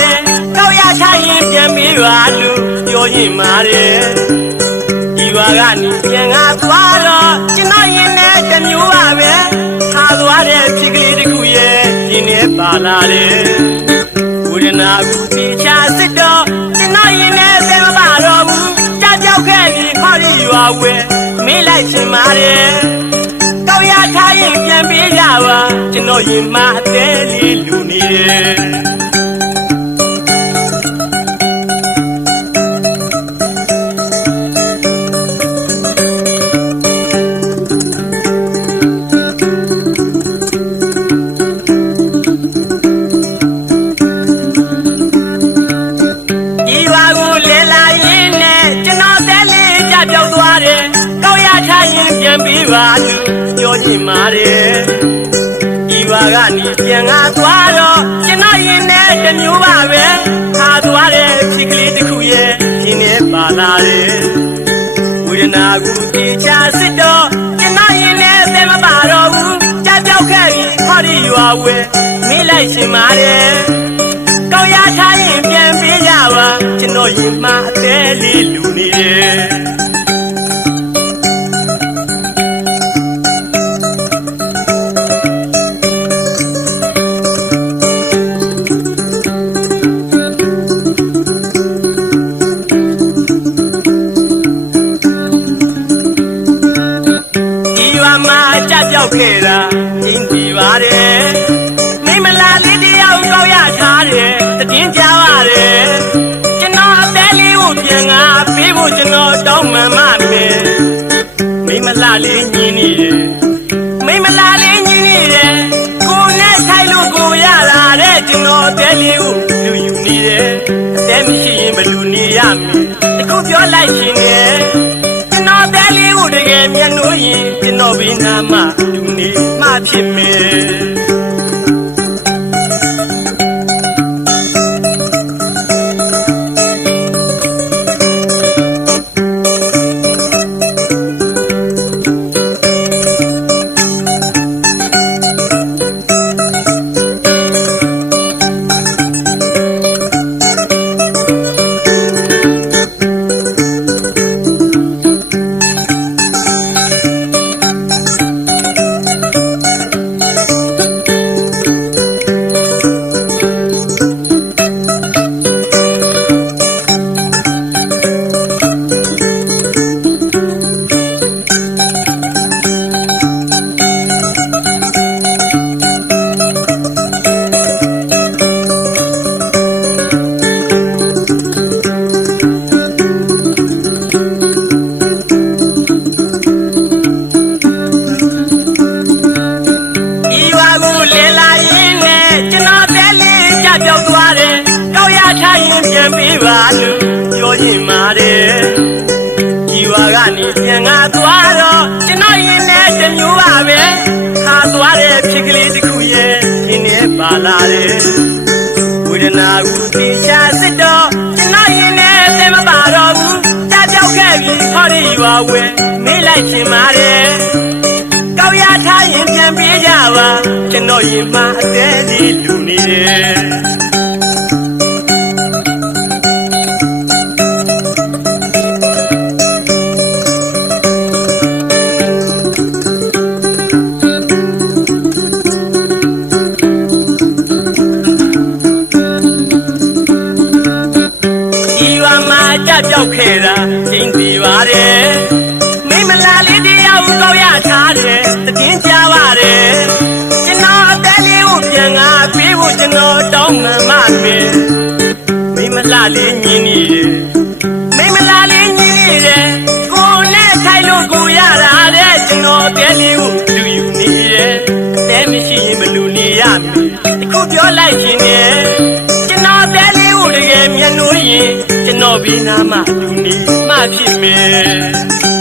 ရင်ပြန်ပြီးပါလို့ပြောရင်မာတယ်ဒီဘွာကနေပြန်ငါသွားတော့ကျွန်တော်ရင်နဲ့တစ်မျိုးပါပဲထားသွားတဲ့ဖြစ်ကလေးတစ်ခုရဲ့ဒီနေ့ပါလာတယ်ဝိရဏကူတီချာစစ်တော့ကျွန်တော်ရင်နဲ့သဲမပါတော့ဘူးကြောက်ကြောက်ခဲ့ပြီးခေါ်ရရွာဝဲမေးလိုက်ရှင်ပါတယ်ကောက်ရထားရင်ပြန်ပြေးကြပါကျွန်တော်ရင်မအသေးလေးလူနေတယ် ပြန်ပြီးပါလို့ပြောချင်ပါတယ်။ဒီရွာကနေပြန်ငါသွားတော့ကျွန်တော်ရင်နဲ့တစ်မျိုးပါပဲ။ခါသွားတဲ့ဖြစ်ကလေးတစ်ခုရဲ့ဒီနေ့ပါလာတယ်။ဝိရဏကူတေချာစစ်တော့ကျွန်တော်ရင်နဲ့သဲမပါတော့ဘူး။ကြပြောက်ခဲ့ပြီးခေါ်ဒီရွာဝဲမေးလိုက်ရှင်ပါတယ်။ကောက်ရထားရင်ပြန်ပေးကြပါကျွန်တော်ရင်မအသေးလေးလူနေတယ် ကြပြောက်ခဲ့တာရင်းပြီပါတယ်မိမလာလေးတယောက်ကောက်ရထားတယ်တည်င်းကြပါတယ်ကျွန်တော်အသေးလေးကိုပြန်ငါပေးဖို့ကျွန်တော်တောင်းမှန်မှမယ်မိမလာလေးညင်းနေတယ်မိမလာလေးညင်းနေတယ်ကိုနဲ့ဆိုင်လို့ကိုရလာတဲ့ကျွန်တော်အသေးလေးကိုလူယူနေတယ်အသေးမရှိရင်ဘယ်လိုနေရမလဲတခုပြောလိုက်ရှင်တယ်ကျွန်တော်တဲလေးကိုတကယ်မျက်နှာရင်ကျွန်တော်ဘေးနားမှာလူနေမှ ဖြစ်မယ် ပြန်ပေးပါလို့ပြောရင်ပါတယ်ဒီရွာကနေပြန်ငါသွားတော့ကျွန်တော်ရင်နဲ့တစ်မျိုးပါပဲခါသွားတဲ့ဖြစ်ကလေးတစ်ခုရဲ့ဒီနေ့ပါလာတယ်ဝိဒနာကူတေချာစစ်တော့ကျွန်တော်ရင်နဲ့သဲမပါတော့ဘူးကြပြောက်ခဲ့ပြီးခေါ်ရရွာဝဲမေးလိုက်ရှင်ပါတယ်ကောက်ရထားရင်ပြန်ပြေးကြပါကျွန်တော်ရင်မအသေးသေးလူနေတယ် ပြောက်ခဲ့တာကျင်းစီပါတယ်မိမလာလေးတယောက်ကောက်ရထားတယ်တည်င်းကြပါတယ်ကျွန်တော်အသက်လေးကိုပြန်ငါပေးဖို့ကျွန်တော်တောင်းမှန်မှမယ်မိမလာလေးညင်းနေတယ်မိမလာလေးညင်းနေတယ်ကိုနဲ့ထိုင်လို့ကိုရတာတဲ့ကျွန်တော်အသက်လေးကိုလူယူနေတယ်အသက်မရှိရင်ဘယ်လိုနေရမလဲတခုပြောလိုက်ခြင်းနဲ့ကျွန်တော်တဲလေးကိုတကယ်မျက်နှာရင် ကျွန်တော်ဘေးနားမှာလူနေမှဖြစ်မယ်